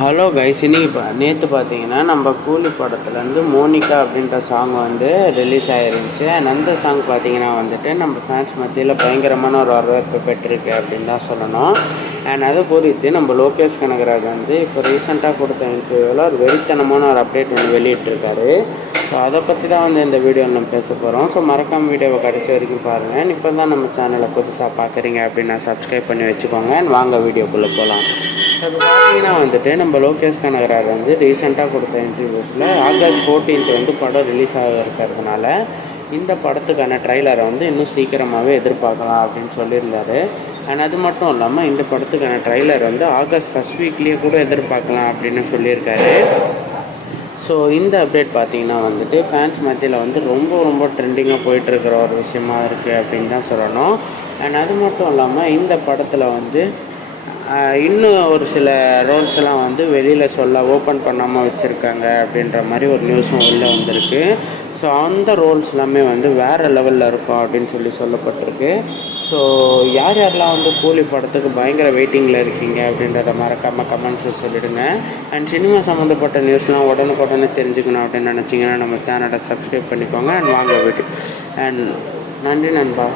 Hello guys, இன்னைக்கு நேற்று பார்த்தீங்கன்னா நம்ம கூலி படத்துலேருந்து மோனிகா அப்படின்ற சாங் வந்து ரிலீஸ் ஆகிருந்துச்சு. அண்ட் அந்த சாங் பார்த்தீங்கன்னா வந்துட்டு நம்ம ஃபேன்ஸ் மத்தியில் பயங்கரமான ஒரு வரவேற்பு பெற்றிருக்கு அப்படின்னு தான் சொல்லணும். அண்ட் அது குறித்து நம்ம லோகேஷ் கனகராஜ் வந்து இப்போ ரீசெண்டாக கொடுத்த இன்டர்வியூவில் ஒரு வெறித்தனமான ஒரு அப்டேட் வந்து வெளியிட்டிருக்காரு. ஸோ அதை பற்றி தான் வந்து இந்த வீடியோவில் நம்ம பேச போகிறோம். ஸோ மறக்காமல் வீடியோவை கடைசி வரைக்கும் பாருங்கள். இப்போ தான் நம்ம சேனலை புதுசாக பார்க்குறீங்க அப்படின்னா சப்ஸ்கிரைப் பண்ணி வச்சுக்கோங்க. அண்ட் வாங்க வீடியோக்குள்ளே போகலாம். இப்போ பார்த்தீங்கன்னா வந்துட்டு நம்ம லோகேஷ் கனகராஜ் வந்து ரீசெண்டாக கொடுத்த இன்டர்வியூஸில் ஆகஸ்ட் 14 வந்து படம் ரிலீஸ் ஆக இருக்கிறதுனால இந்த படத்துக்கான ட்ரைலரை வந்து இன்னும் சீக்கிரமாகவே எதிர்பார்க்கலாம் அப்படின்னு சொல்லியிருந்தாரு. அண்ட் அது மட்டும் இல்லாமல் இந்த படத்துக்கான ட்ரைலர் வந்து ஆகஸ்ட் ஃபஸ்ட் வீக்லேயே கூட எதிர்பார்க்கலாம் அப்படின்னு சொல்லியிருக்காரு. ஸோ இந்த அப்டேட் பார்த்தீங்கன்னா வந்துட்டு ஃபேன்ஸ் மத்தியில் வந்து ரொம்ப ட்ரெண்டிங்காக போயிட்டுருக்கிற ஒரு விஷயமா இருக்குது அப்படின்னு தான் சொல்லணும். அண்ட் அது மட்டும் இல்லாமல் இந்த படத்தில் வந்து இன்னும் ஒரு சில ரோல்ஸ் எல்லாம் வந்து வெளியில் ஓப்பன் பண்ணாமல் வச்சுருக்காங்க அப்படின்ற மாதிரி ஒரு நியூஸும் வெளில வந்திருக்கு. ஸோ அந்த ரோல்ஸ் எல்லாமே வந்து வேறு லெவலில் இருக்கும் அப்படின்னு சொல்லப்பட்டிருக்கு. ஸோ யாரெல்லாம் வந்து கூலி படத்துக்கு பயங்கர வெயிட்டிங்கில் இருக்கீங்க அப்படின்றத மறக்காமல் கமெண்ட்ஸில் சொல்லிவிடுங்க. அண்ட் சினிமா சம்மந்தப்பட்ட நியூஸ்லாம் உடனுக்குடனே தெரிஞ்சுக்கணும் அப்படின்னு நினச்சிங்கன்னா நம்ம சேனலை சப்ஸ்கிரைப் பண்ணிக்கோங்க. அண்ட் வாங்க வீட்டு அண்ட் நன்றி நண்பா.